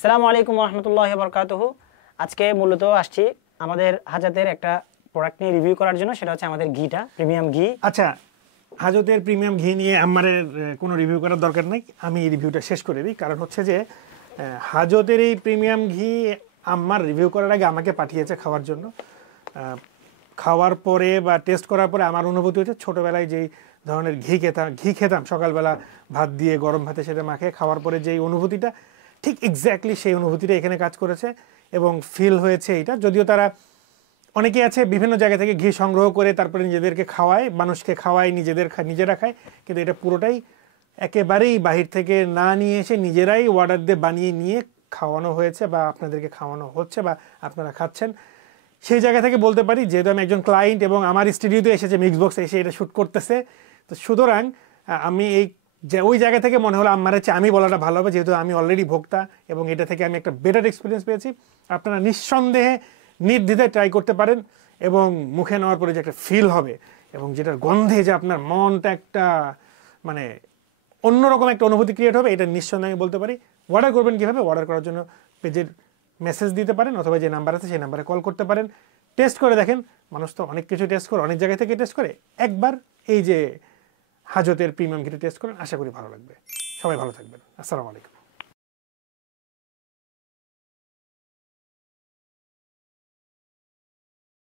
আসসালামু আলাইকুম ওয়া রাহমাতুল্লাহি ওয়া বারাকাতুহু। আজকে মূলত আসছি আমাদের হাজাতের একটা প্রোডাক্ট নিয়ে রিভিউ করার জন্য, সেটা হচ্ছে আমাদের ঘিটা, প্রিমিয়াম ঘি। আচ্ছা, হাজতের প্রিমিয়াম ঘি নিয়ে আমাদের কোনো রিভিউ করার দরকার নেই, আমি এই রিভিউটা শেষ করে দিই। কারণ হচ্ছে যে হাজতের এই প্রিমিয়াম ঘি আমার রিভিউ করার আগে আমাকে পাঠিয়েছে খাওয়ার জন্য। খাওয়ার পরে বা টেস্ট করার পরে আমার অনুভূতি হচ্ছে ছোটোবেলায় যেই ধরনের ঘি খেতাম সকালবেলা ভাত দিয়ে, গরম ভাতে সেটা মাখে খাওয়ার পরে যেই অনুভূতিটা, ঠিক এক্স্যাক্টলি সেই অনুভূতিটা এখানে কাজ করেছে এবং ফিল হয়েছে এইটা। যদিও তারা অনেকেই আছে বিভিন্ন জায়গা থেকে ঘি সংগ্রহ করে তারপরে নিজেদেরকে খাওয়ায়, মানুষকে খাওয়ায়, নিজেরা খায়, কিন্তু এটা পুরোটাই একেবারেই বাহির থেকে না নিয়ে এসে নিজেরাই অর্ডার দিয়ে বানিয়ে নিয়ে খাওয়ানো হয়েছে বা আপনাদেরকে খাওয়ানো হচ্ছে বা আপনারা খাচ্ছেন। সেই জায়গা থেকে বলতে পারি, যেহেতু আমি একজন ক্লায়েন্ট এবং আমার স্টুডিওতে এসেছে মিক্সবক্স এসে এটা শ্যুট করতেছে, তো সুতরাং আমি ওই জায়গা থেকে মনে হলো আমার হচ্ছে আমি বলাটা ভালো হবে, যেহেতু আমি অলরেডি ভোক্তা এবং এটা থেকে আমি একটা বেটার এক্সপিরিয়েন্স পেয়েছি। আপনারা নিঃসন্দেহে নির্দ্বিধায় ট্রাই করতে পারেন এবং মুখে নেওয়ার পরে যে একটা ফিল হবে এবং যেটার গন্ধে যে আপনার মনটা একটা মানে অন্যরকম একটা অনুভূতি ক্রিয়েট হবে, এটা নিঃসন্দেহে আমি বলতে পারি। অর্ডার করবেন কীভাবে? অর্ডার করার জন্য পেজের মেসেজ দিতে পারেন অথবা যে নাম্বার আছে সেই নাম্বারে কল করতে পারেন। টেস্ট করে দেখেন, মানুষ তো অনেক কিছু টেস্ট করে, অনেক জায়গা থেকে টেস্ট করে, একবার এই যে হাজতের প্রিমিয়াম ঘিটা টেস্ট করেন, আশা করি ভালো লাগবে। সবাই ভালো থাকবেন। আসসালামু আলাইকুম।